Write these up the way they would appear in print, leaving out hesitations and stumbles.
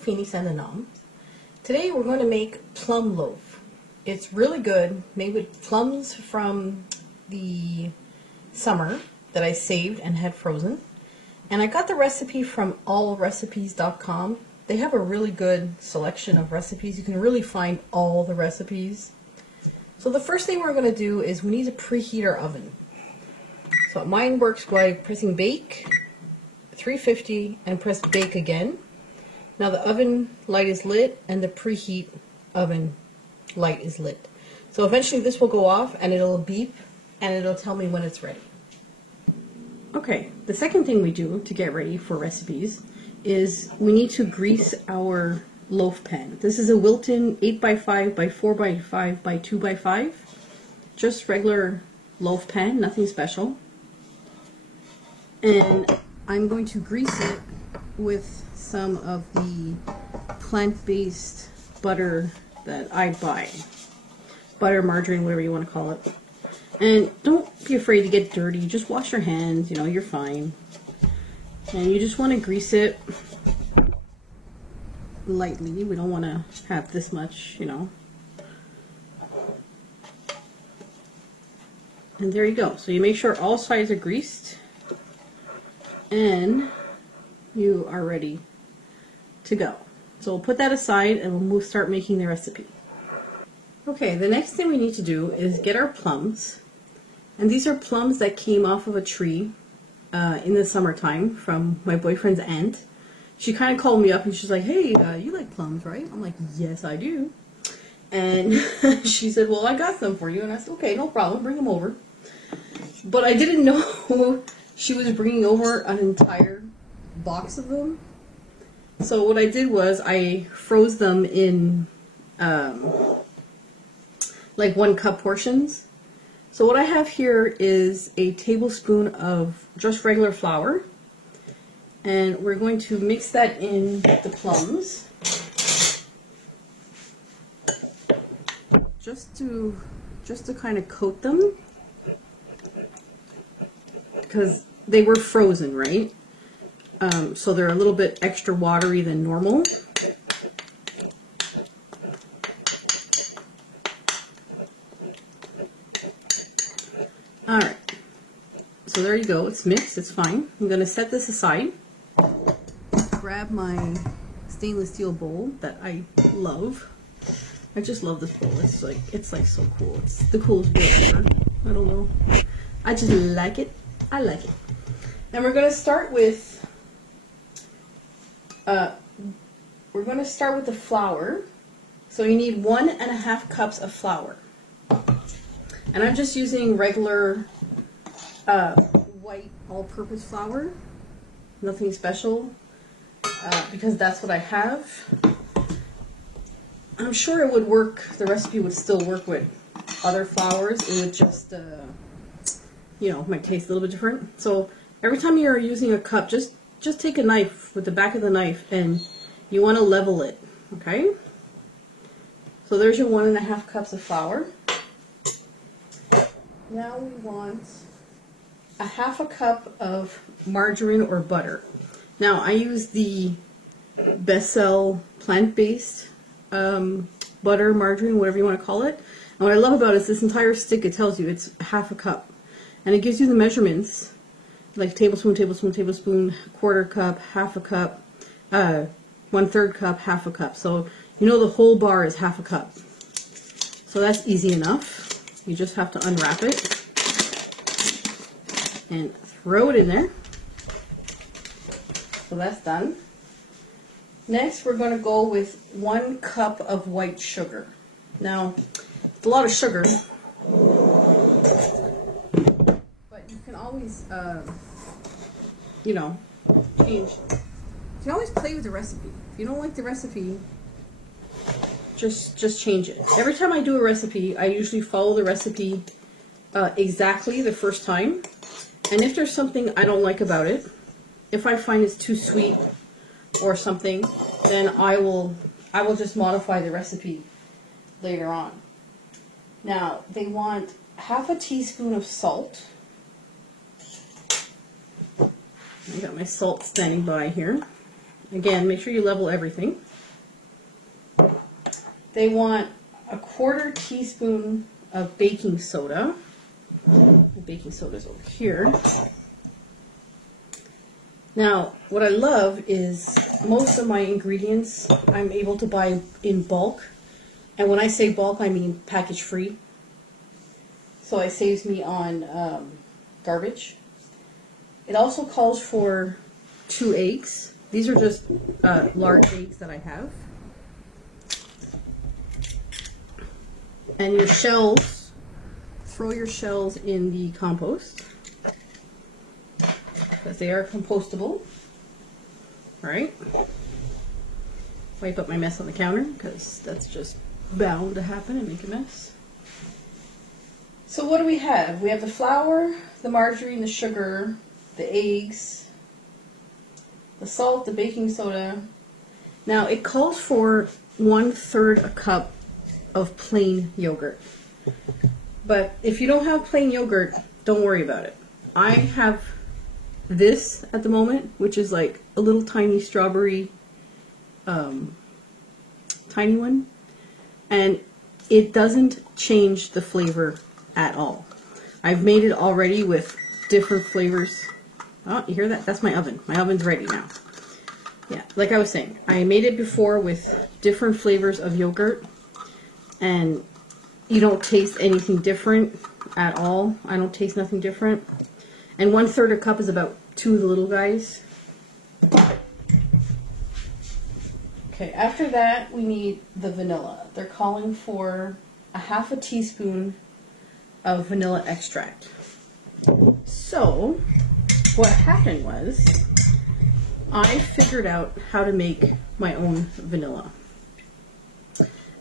Fini Sandanam. Today we're going to make plum loaf. It's really good, made with plums from the summer that I saved and had frozen. And I got the recipe from allrecipes.com. They have a really good selection of recipes. You can really find all the recipes. So the first thing we're going to do is we need to preheat our oven. So mine works by pressing bake, 350, and press bake again. Now the oven light is lit and the preheat oven light is lit. So eventually this will go off and it'll beep and it'll tell me when it's ready. Okay, the second thing we do to get ready for recipes is we need to grease our loaf pan. This is a Wilton 8x5 by 4x5 by 2x5. Just regular loaf pan, nothing special. And I'm going to grease it with some of the plant-based butter that I buy. Butter, margarine, whatever you want to call it. And don't be afraid to get dirty. Just wash your hands, you know, you're fine. And you just want to grease it lightly. We don't want to have this much, you know. And there you go. So you make sure all sides are greased. And you are ready to go. So we'll put that aside and we'll start making the recipe. Okay, the next thing we need to do is get our plums. And these are plums that came off of a tree in the summertime from my boyfriend's aunt. She kind of called me up and she's like, hey, you like plums, right? I'm like, yes, I do. And she said, well, I got some for you. And I said, okay, no problem, bring them over. But I didn't know she was bringing over an entire box of them. So what I did was I froze them in like 1 cup portions. So what I have here is a tablespoon of just regular flour. And we're going to mix that in the plums. Just to kind of coat them. Because they were frozen, right? So they're a little bit extra watery than normal. Alright, so there you go, it's mixed, it's fine. I'm going to set this aside. Grab my stainless steel bowl that I love. I just love this bowl, it's like so cool. It's the coolest bowl ever. I don't know. I just like it. I like it. And we're going to start with the flour. So you need 1.5 cups of flour. And I'm just using regular white all-purpose flour. Nothing special, because that's what I have. I'm sure it would work, the recipe would still work with other flours. It would just, you know, might taste a little bit different. So every time you're using a cup, just take a knife with the back of the knife and you want to level it, okay? So there's your 1.5 cups of flour. Now we want 1/2 cup of margarine or butter. Now I use the Becel plant-based butter, margarine, whatever you want to call it. And what I love about it is this entire stick, it tells you it's 1/2 cup. And it gives you the measurements, like tablespoon, tablespoon, tablespoon, 1/4 cup, 1/2 cup, 1/3 cup, 1/2 cup. So you know the whole bar is 1/2 cup. So that's easy enough. You just have to unwrap it and throw it in there. So that's done. Next, we're going to go with 1 cup of white sugar. Now, it's a lot of sugar, but you can always, you know, change. You can always play with the recipe. If you don't like the recipe, just change it. Every time I do a recipe, I usually follow the recipe exactly the first time. And if there's something I don't like about it, if I find it's too sweet or something, then I will just modify the recipe later on. Now, they want 1/2 teaspoon of salt. I got my salt standing by here. Again, make sure you level everything. they want a 1/4 teaspoon of baking soda. The baking soda is over here. Now, what I love is most of my ingredients I'm able to buy in bulk. And when I say bulk, I mean package free. So it saves me on garbage. It also calls for 2 eggs. These are just large eggs that I have. And your shells, throw your shells in the compost because they are compostable. Right? Wipe up my mess on the counter because that's just bound to happen and make a mess. So what do we have? We have the flour, the margarine, the sugar, the eggs, the salt, the baking soda. Now it calls for 1/3 a cup of plain yogurt. But if you don't have plain yogurt, don't worry about it. I have this at the moment, which is like a little tiny strawberry, tiny one, and it doesn't change the flavor at all. I've made it already with different flavors. Oh, you hear that? That's my oven. My oven's ready now. Yeah, like I was saying, I made it before with different flavors of yogurt, and you don't taste anything different at all. I don't taste nothing different. And 1/3 a cup is about 2 of the little guys. Okay, after that we need the vanilla. They're calling for a 1/2 teaspoon of vanilla extract. So, what happened was, I figured out how to make my own vanilla.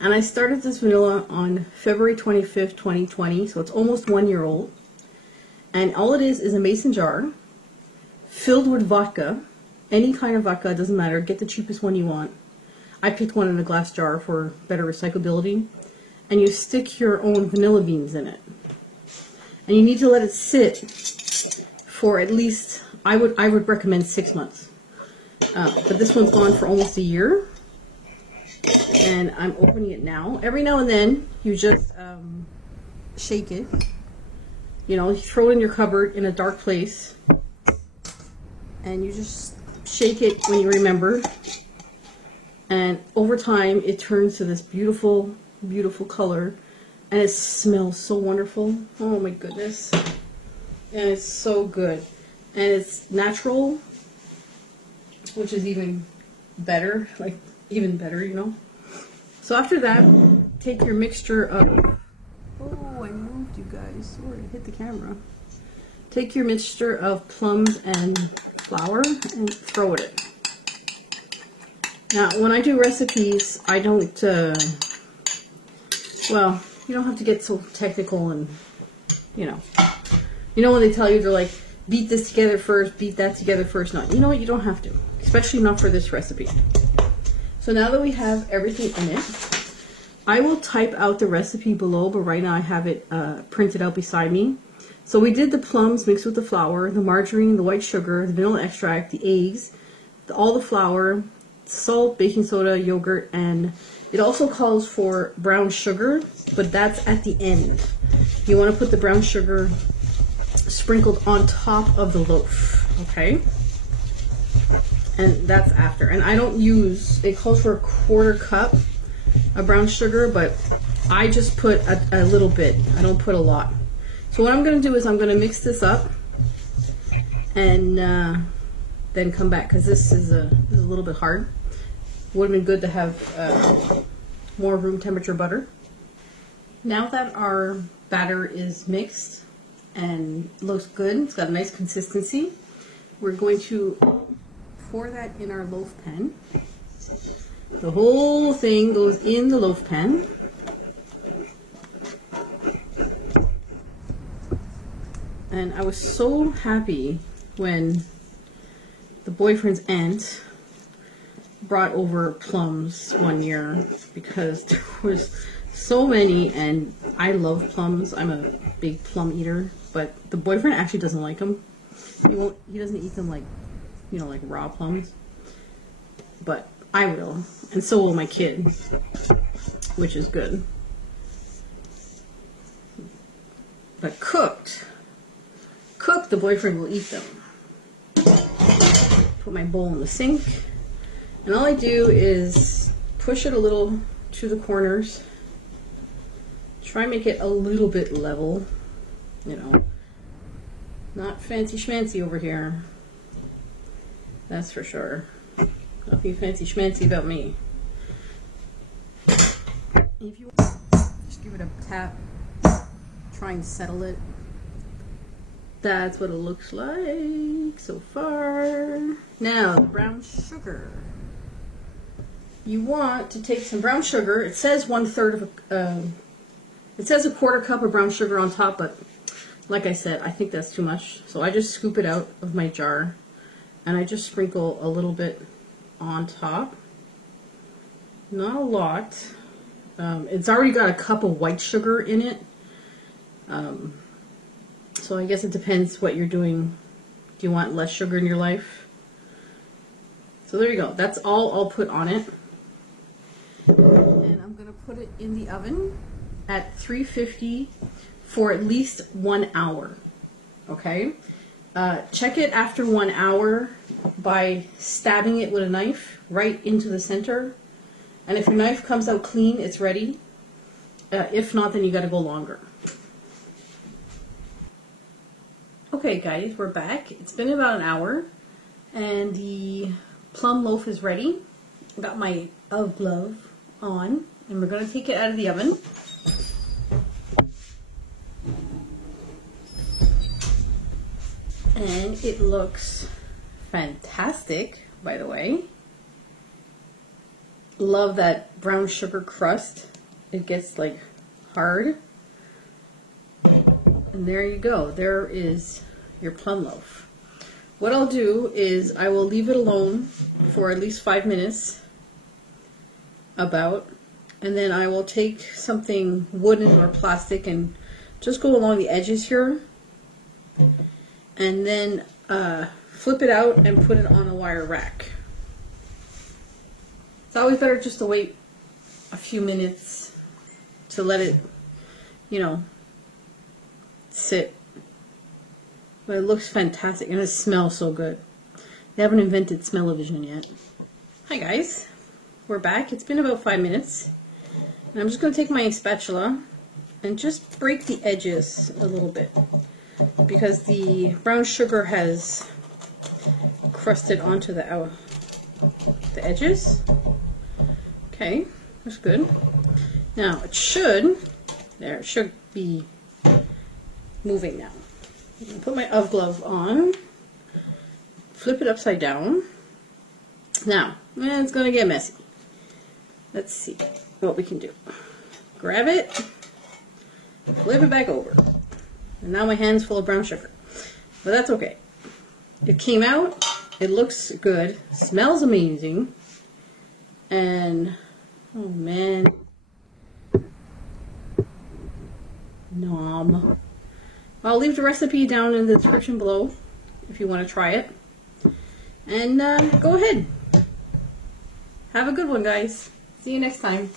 And I started this vanilla on February 25th, 2020, so it's almost 1 year old. And all it is a mason jar filled with vodka. Any kind of vodka, doesn't matter, get the cheapest one you want. I picked one in a glass jar for better recyclability. And you stick your own vanilla beans in it. And you need to let it sit for at least, I would recommend 6 months. But this one's gone for almost a year. And I'm opening it now. Every now and then, you just shake it. You know, you throw it in your cupboard in a dark place. And you just shake it when you remember. And over time, it turns to this beautiful, beautiful color. And it smells so wonderful. Oh my goodness. And it's so good. And it's natural, which is even better. Like, even better, you know. So after that, take your mixture of... Oh, I moved you guys. Sorry, I hit the camera. Take your mixture of plums and flour and throw it in. Now, when I do recipes, I don't... well, you don't have to get so technical and, you know. You know when they tell you, they're like, beat this together first, beat that together first. No, you know what? You don't have to. Especially not for this recipe. So now that we have everything in it, I will type out the recipe below, but right now I have it printed out beside me. So we did the plums mixed with the flour, the margarine, the white sugar, the vanilla extract, the eggs, all the flour, salt, baking soda, yogurt, and it also calls for brown sugar, but that's at the end. You want to put the brown sugar sprinkled on top of the loaf, okay? And that's after. And I don't use, it calls for a 1/4 cup of brown sugar, but I just put a little bit. I don't put a lot. So what I'm going to do is I'm going to mix this up and then come back, because this is a little bit hard. Would have been good to have more room temperature butter. Now that our batter is mixed and looks good, it's got a nice consistency, we're going to pour that in our loaf pan. The whole thing goes in the loaf pan. And I was so happy when the boyfriend's aunt brought over plums one year, because there was so many, and I love plums. I'm a big plum eater, but the boyfriend actually doesn't like them. He doesn't eat them like, you know, like raw plums, but I will, and so will my kid. which is good. But cooked, the boyfriend will eat them. Put my bowl in the sink, and all I do is push it a little to the corners. Try and make it a little bit level, you know. Not fancy schmancy over here. That's for sure. Nothing fancy schmancy about me. If you just give it a tap, try and settle it. That's what it looks like so far. Now, the brown sugar. You want to take some brown sugar. It says 1/3 of a, it says a 1/4 cup of brown sugar on top, but like I said, I think that's too much. So I just scoop it out of my jar and I just sprinkle a little bit on top. Not a lot. It's already got a cup of white sugar in it. So I guess it depends what you're doing. Do you want less sugar in your life? So there you go. That's all I'll put on it. And I'm going to put it in the oven at 350 for at least 1 hour. Okay? Check it after 1 hour by stabbing it with a knife right into the center. And if your knife comes out clean, it's ready. If not, then you got to go longer. Okay guys, we're back. It's been about an hour and the plum loaf is ready. I've got my glove on and we're going to take it out of the oven. And it looks fantastic, by the way. Love that brown sugar crust. It gets like hard. And there you go. There is your plum loaf. What I'll do is I will leave it alone for at least 5 minutes, about, and then I will take something wooden or plastic and just go along the edges here, and then flip it out and put it on a wire rack. It's always better just to wait a few minutes to let it, you know, sit. But it looks fantastic and it smells so good. They haven't invented smell-o-vision yet. Hi guys, we're back. It's been about 5 minutes. And I'm just going to take my spatula and just break the edges a little bit because the brown sugar has crusted onto the edges. Okay, that's good. Now it should be moving now. I'm going to put my glove on, flip it upside down. Now, it's going to get messy. Let's see what we can do. Grab it, flip it back over. And now my hand's full of brown sugar. But that's okay. It came out, it looks good, smells amazing, and, oh man, nom. I'll leave the recipe down in the description below if you want to try it. And go ahead. Have a good one, guys. See you next time.